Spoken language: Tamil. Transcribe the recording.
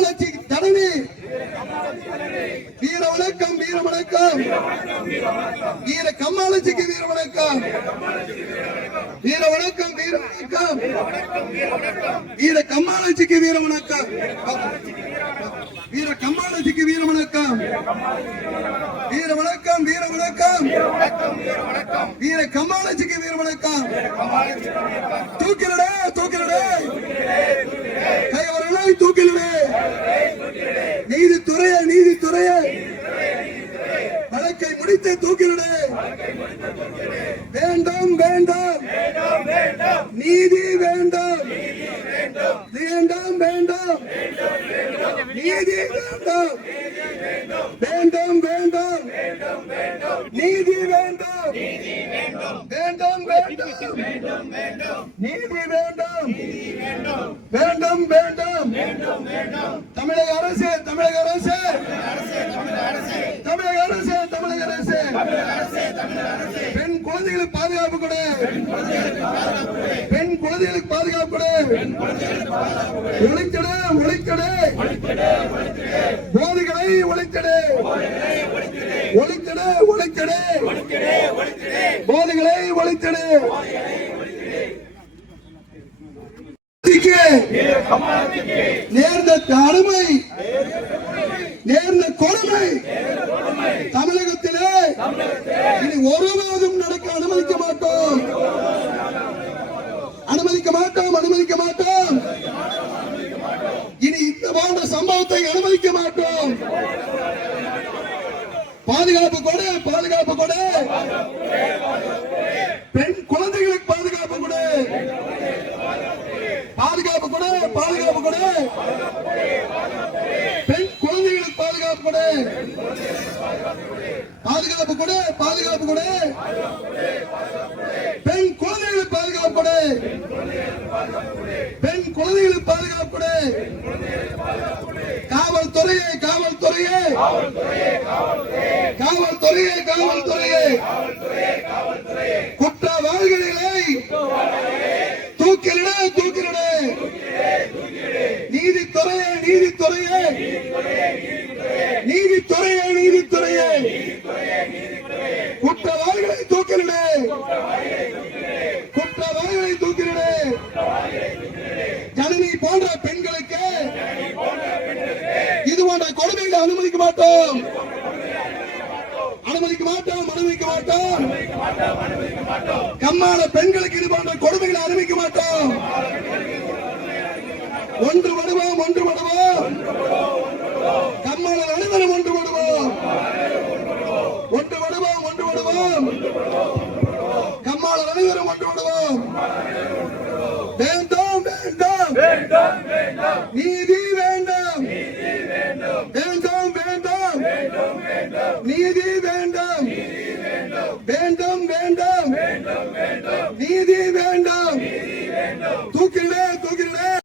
மலர்ச்சி தடவி. வீர வணக்கம் வீர வணக்கம். வீர கம்மாலட்சிக்கு வீர வணக்கம். வீர வணக்கம் வீர வணக்கம். வீர கம்மாலட்சிக்கு வீர வணக்கம். வீர கம்மாலட்சிக்கு வீர வணக்கம். வீர வணக்கம் வீர வணக்கம். வீர கம்மாலட்சிக்கு வீர வணக்கம். தூக்கிலடே தூக்கிலடே. கைவரலை தூக்கில முடித்து தூக்கிலடே. வேண்டாம் வேண்டாம். நீதி வேண்டாம். வேண்டாம் வேண்டாம். நீதி வேண்டாம். வேண்டாம் வேண்டாம். நீதி வேண்டாம். வேண்டாம் வேண்டாம். நீதி வேண்டாம். வேண்டாம் வேண்டாம். தமிழக அரசு தமிழக அரசு தமிழக அரசு பெண் குழந்தைகளுக்கு பாதுகாப்பு கொடு பெண் குழந்தைகளுக்கு பாதுகாப்பு கொடு. ஒழிக்கடு போதைகளை ஒழிக்கடு ஒழிக்கடு ஒழிக்கடு போதைகளை ஒழிக்கடு நேர்ந்த அருமை நேர்ந்த கொடுமை தமிழகத்திலே இனி ஒருபோதும் நடக்க அனுமதிக்க மாட்டோம் அனுமதிக்க மாட்டோம் அனுமதிக்க மாட்டோம் இனி இந்த போன்ற சம்பவத்தை அனுமதிக்க மாட்டோம் பாதுகாப்பு கொடு பாதுகாப்பு கொடு பெண் குழந்தைகளுக்கு பாதுகாப்பு கொடு பாதுகாப்பு கொடு பாதுகாப்பு கொடு பெண் குழந்தைகளுக்கு பாதுகாப்பு கொடு பாதுகாப்பு கொடு பாதுகாப்பு கொடு. பெண் குழந்தைகளுக்கு பாதுகாப்பு கொடு. பெண் குழந்தைகளுக்கு பாதுகாப்பு கொடு. காவல்துறையே காவல்துறையே. காவல்துறையே காவல்துறையே. குற்றவாளிகளை தூக்கிலிட தூக்கிலிட. நீதித்துறையே நீதித்துறையே நீதித்துறையே நீதித்துறையே குற்றவாளிகளை தூக்கிலிட குற்றவாளிகளை தூக்கிலிட ஜனனி போன்ற பெண்களுக்கு இது போன்ற கொடுமைகளை அனுமதிக்க மாட்டோம். அனுமதிக்க மாட்டோம் அனுமதிக்க மாட்டோம். கம்மாள பெண்களுக்கு இது போன்ற கொடுமைகளை அனுமதிக்க மாட்டோம். ஒன்று படுவோம் ஒன்று படுவோம். கம்மாள அனைவரும் ஒன்று படுவோம். ஒன்று படுவோம் ஒன்று படுவோம். உங்கள் அனைவரும் ஒன்று விடுவோம் வேண்டாம் வேண்டாம். நீதி வேண்டாம். வேண்டாம் வேண்டாம். நீதி வேண்டாம். வேண்டாம் வேண்டாம். நீதி வேண்டாம். தூக்கிட